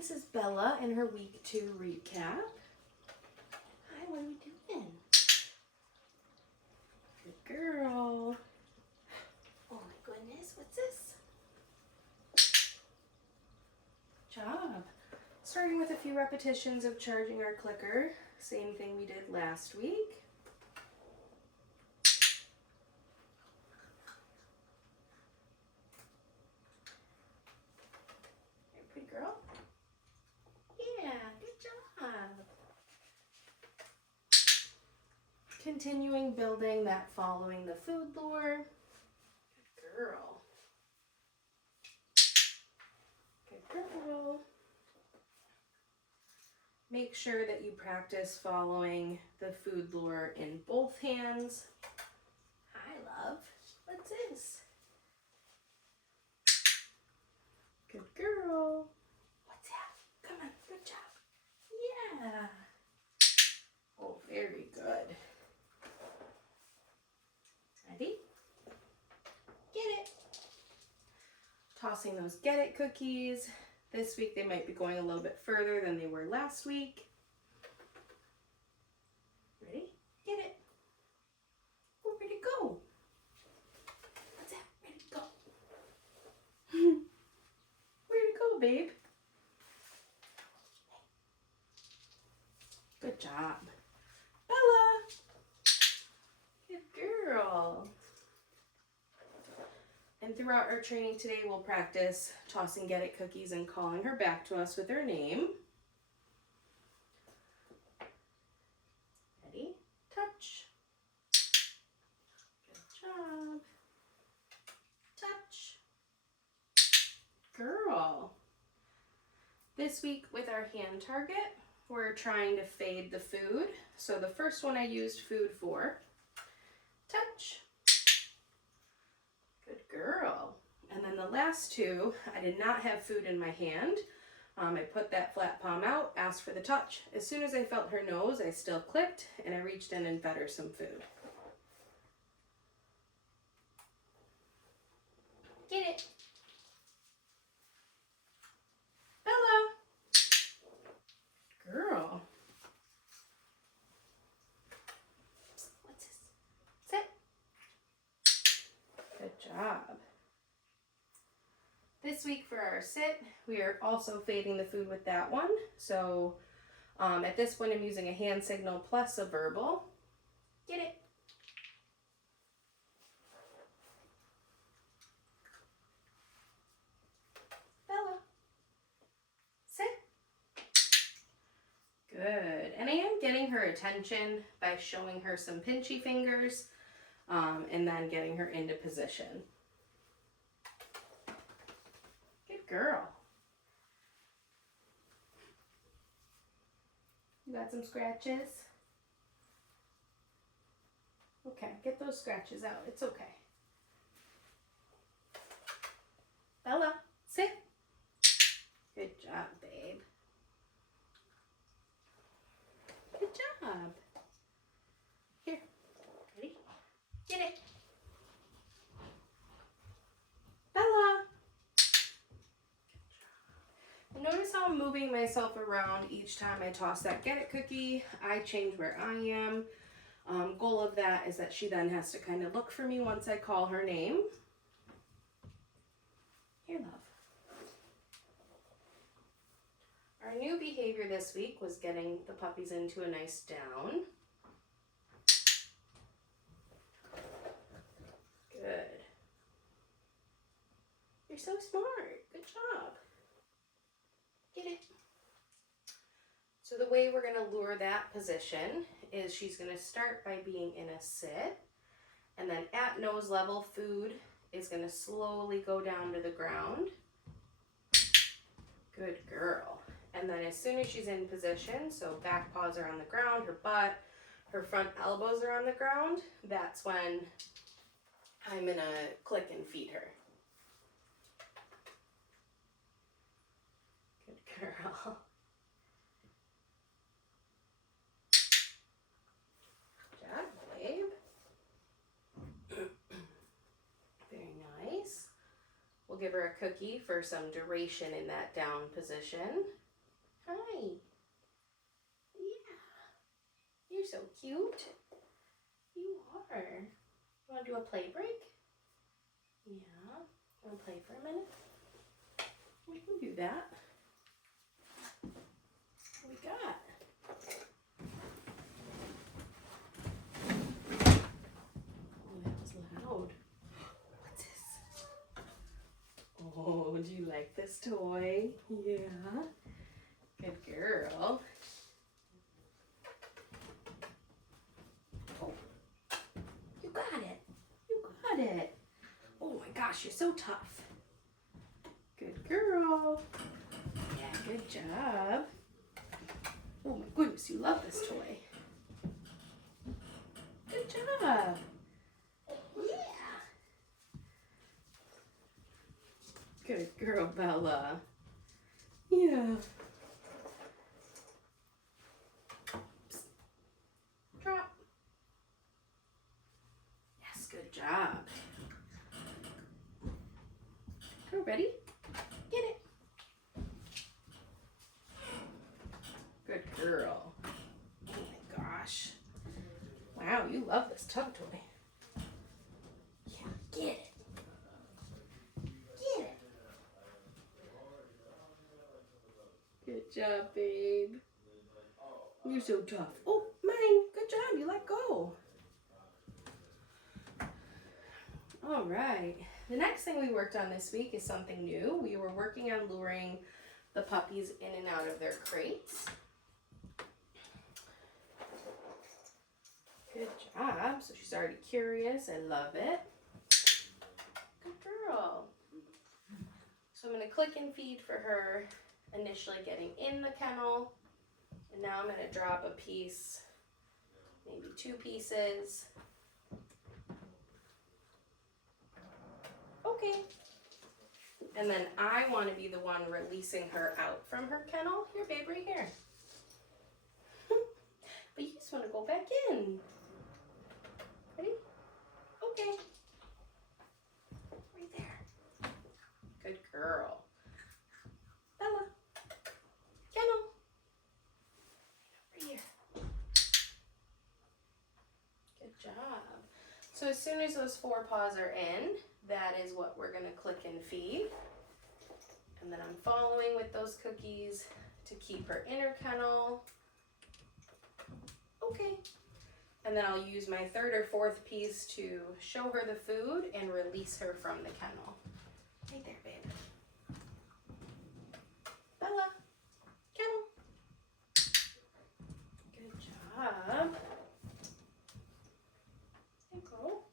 This is Bella in her week 2 recap. Hi, what are we doing? Good girl. Oh my goodness, what's this? Job. Starting with a few repetitions of charging our clicker. Same thing we did last week. Hey, pretty girl. Yeah, good job. Continuing building that following the food lure. Good girl. Good girl. Make sure that you practice following the food lure in both hands. Hi, love. What's this? Good girl. What's that? Come on, good job. Yeah. Oh, very good. Ready? Get it. Tossing those Get It cookies. This week they might be going a little bit further than they were last week. Ready? Get it. Oh, where'd it go? What's that? Where'd it go? Where'd it go, babe? Good job. Bella. Good girl. And throughout our training today, we'll practice tossing Get It cookies and calling her back to us with her name. Ready? Touch. Good job. Touch. Girl. This week with our hand target, we're trying to fade the food. So the first one I used food for. Touch. Good girl. And then the last two, I did not have food in my hand. I put that flat palm out, asked for the touch. As soon as I felt her nose, I still clicked, and I reached in and fed her some food. Get it. Bella. Girl. What's this? Sit. Good job. This week for our sit, we are also fading the food with that one. So at this point, I'm using a hand signal plus a verbal. Get it. Bella. Sit. Good. And I am getting her attention by showing her some pinchy fingers and then getting her into position. Good girl. You got some scratches? Okay, get those scratches out. It's okay. Bella, sit. Good job, babe. Good job. Here, ready? Get it. Bella. Notice how I'm moving myself around each time I toss that Get It cookie. I change where I am. Goal of that is that she then has to kind of look for me once I call her name. Here, love. Our new behavior this week was getting the puppies into a nice down. Good. You're so smart. Good job. Get it. So the way we're going to lure that position is she's going to start by being in a sit, and then at nose level, food is going to slowly go down to the ground. Good girl. And then as soon as she's in position, so back paws are on the ground, her butt, her front elbows are on the ground, that's when I'm going to click and feed her. Good girl. Good job, babe. Very nice. We'll give her a cookie for some duration in that down position. Hi. Yeah. You're so cute. You are. You want to do a play break? Yeah. Want to play for a minute? We can do that. What we got? Oh, that was loud. What's this? Oh, do you like this toy? Yeah. Good girl. Oh, you got it. You got it. Oh my gosh, you're so tough. Good girl. Yeah, good job. Oh my goodness, you love this toy. Good job. Yeah. Good girl, Bella. Yeah. Psst. Drop. Yes, good job. Go, ready? Get it. Good girl. Oh my gosh. Wow, you love this tug toy. Yeah, get it. Get it. Good job, babe. You're so tough. Oh, mine. Good job. You let go. All right. The next thing we worked on this week is something new. We were working on luring the puppies in and out of their crates. Good job. So she's already curious. I love it. Good girl. So I'm going to click and feed for her, initially getting in the kennel. And now I'm going to drop a piece, maybe 2 pieces. Okay. And then I want to be the one releasing her out from her kennel. Here, babe, right here. But you just want to go back in. Ready? Okay. Right there. Good girl. Bella. Kennel. Right here. Good job. So as soon as those 4 paws are in, that is what we're going to click and feed. And then I'm following with those cookies to keep her in her kennel. Okay. And then I'll use my 3rd or 4th piece to show her the food and release her from the kennel. Right there, babe. Bella. Kennel. Good job. There you go.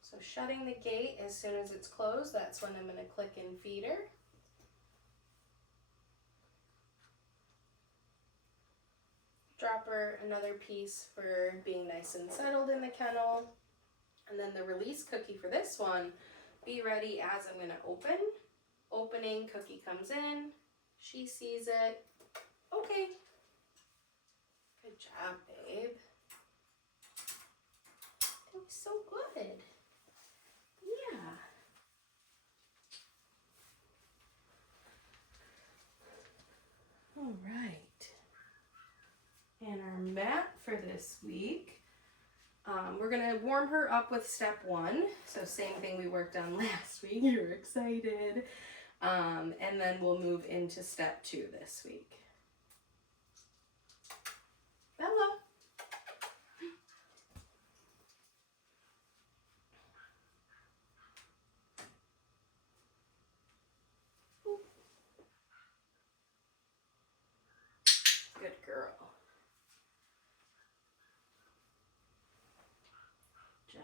So shutting the gate as soon as it's closed, that's when I'm going to click and feed her. Drop her another piece for being nice and settled in the kennel. And then the release cookie for this one, be ready as I'm going to open. Opening, cookie comes in. She sees it. Okay. Good job, babe. That was so good. Yeah. All right. And our mat for this week, we're going to warm her up with step 1. So same thing we worked on last week. You're excited. And then we'll move into step 2 this week. Bella. Ooh. Good girl. Job.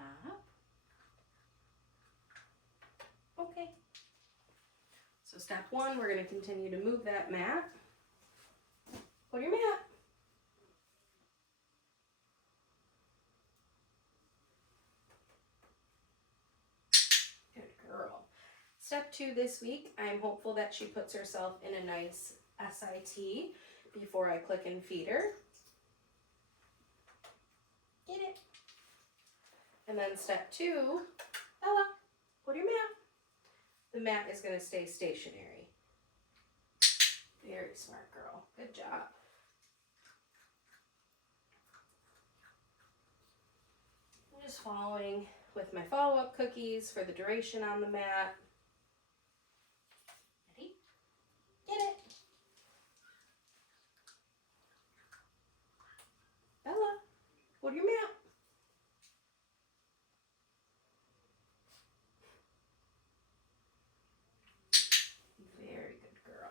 Okay. So step 1, we're going to continue to move that mat. Pull your mat. Good girl. Step 2 this week, I'm hopeful that she puts herself in a nice SIT before I click and feed her. Get it. And then step 2, Ella, go to your mat. The mat is going to stay stationary. Very smart girl. Good job. I'm just following with my follow-up cookies for the duration on the mat. Ready? Get it. Ella, go to your mat. Very good girl.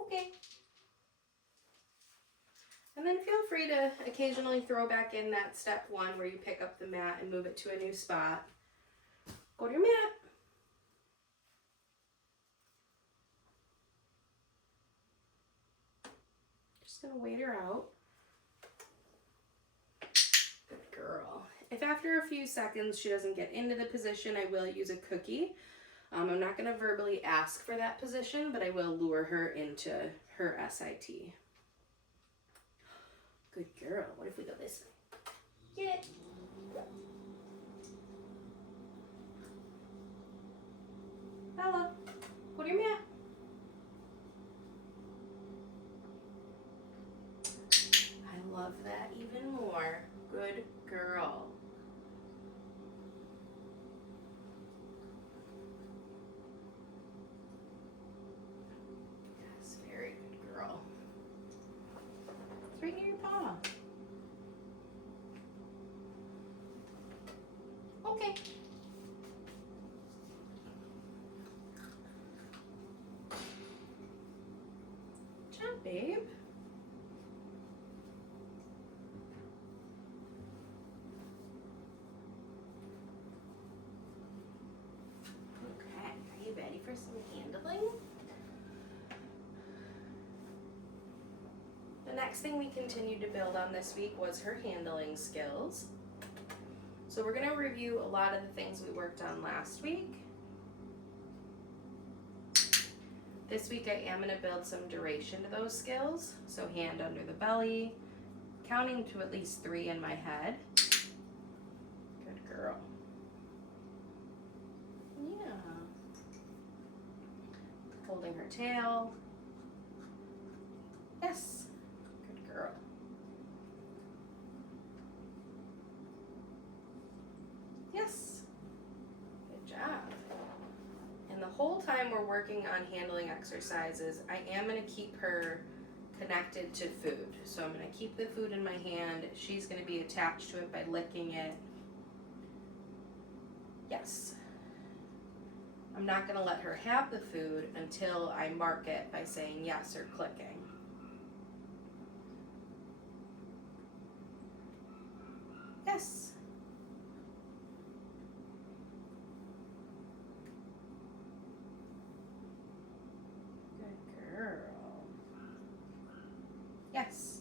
Okay. And then feel free to occasionally throw back in that step 1 where you pick up the mat and move it to a new spot. Go to your mat. Just gonna wait her out. Good girl. If after a few seconds she doesn't get into the position, I will use a cookie. I'm not gonna verbally ask for that position, but I will lure her into her SIT. Good girl. What if we go this way? Get it. Bella, go to your mat. I love that even more. Good girl. Yes, very good girl. It's right near your paw. Okay. Good job, babe. Okay, are you ready for some handling? The next thing we continued to build on this week was her handling skills. So we're going to review a lot of the things we worked on last week. This week I am going to build some duration to those skills. So hand under the belly, counting to at least 3 in my head. Good girl. Yeah. Holding her tail. Yes. Good girl. Yes. Good job. And the whole time we're working on handling exercises, I am going to keep her connected to food. So I'm going to keep the food in my hand. She's going to be attached to it by licking it. Yes. I'm not going to let her have the food until I mark it by saying yes or clicking. Yes. Good girl. Yes.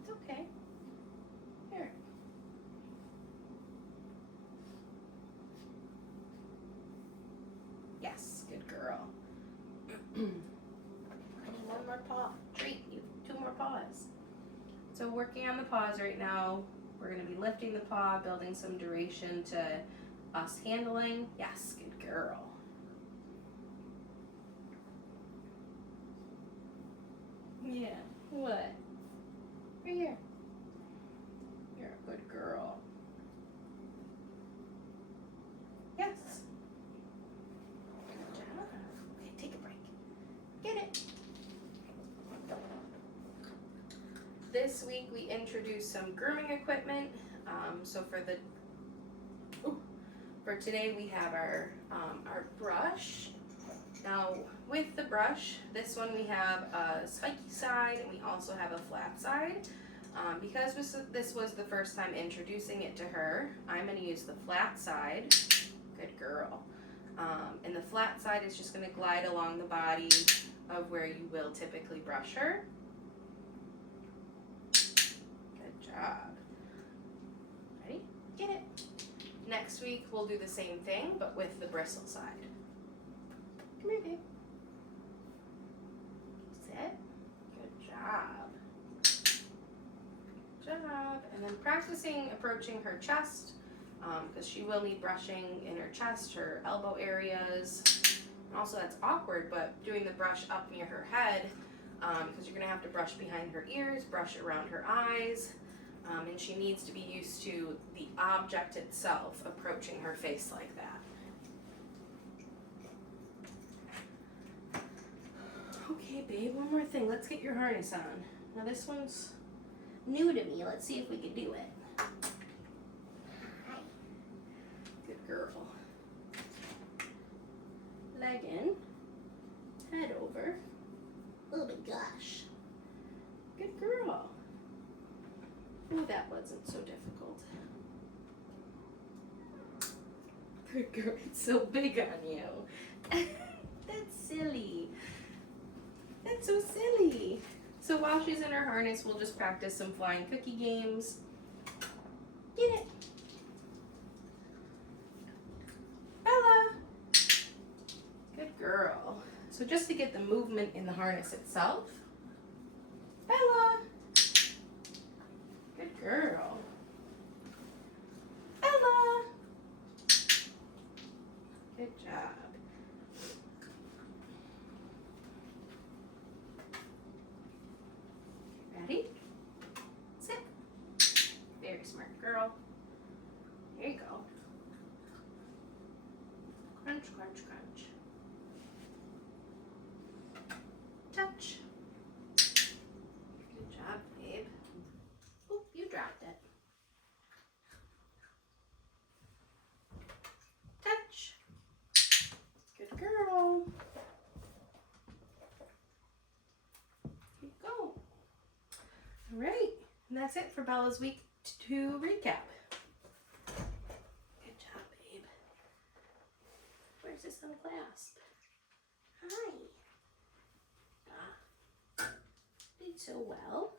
It's okay. Here. Yes, good girl. I need one more paw. Treat you. 2 more paws. So working on the paws right now. We're going to be lifting the paw, building some duration to us handling. Yes, good girl. Yeah, what? Right here. You're a good girl. Yes. Good job. Okay, take a break. Get it. This week we introduced some grooming equipment. So for today we have our brush. Now with the brush, this one we have a spiky side and we also have a flat side. Because this was the first time introducing it to her, I'm going to use the flat side. Good girl. And the flat side is just going to glide along the body of where you will typically brush her. Good job. Next week we'll do the same thing, but with the bristle side. Come here, babe. Sit. Good job. Good job. And then practicing approaching her chest, because she will need brushing in her chest, her elbow areas. And also that's awkward, but doing the brush up near her head, because you're going to have to brush behind her ears, brush around her eyes. And she needs to be used to the object itself approaching her face like that. Okay, babe, one more thing. Let's get your harness on. Now this one's new to me. Let's see if we can do it. Good girl. Leg in. Head over. Oh my gosh. Good girl. Oh, that wasn't so difficult. Good girl, it's so big on you. That's silly. That's so silly. So while she's in her harness, we'll just practice some flying cookie games. Get it. Bella. Good girl. So just to get the movement in the harness itself. Bella. Good girl. Bella. Good job. Ready? Sit. Very smart girl. There you go. Crunch, crunch, crunch. Touch. Good job, babe. Oh, you dropped it. Touch. Good girl. Here you go. All right, and that's it for Bella's week 2 recap. Good job, babe. Where's this unclasp? Hi. Did so well.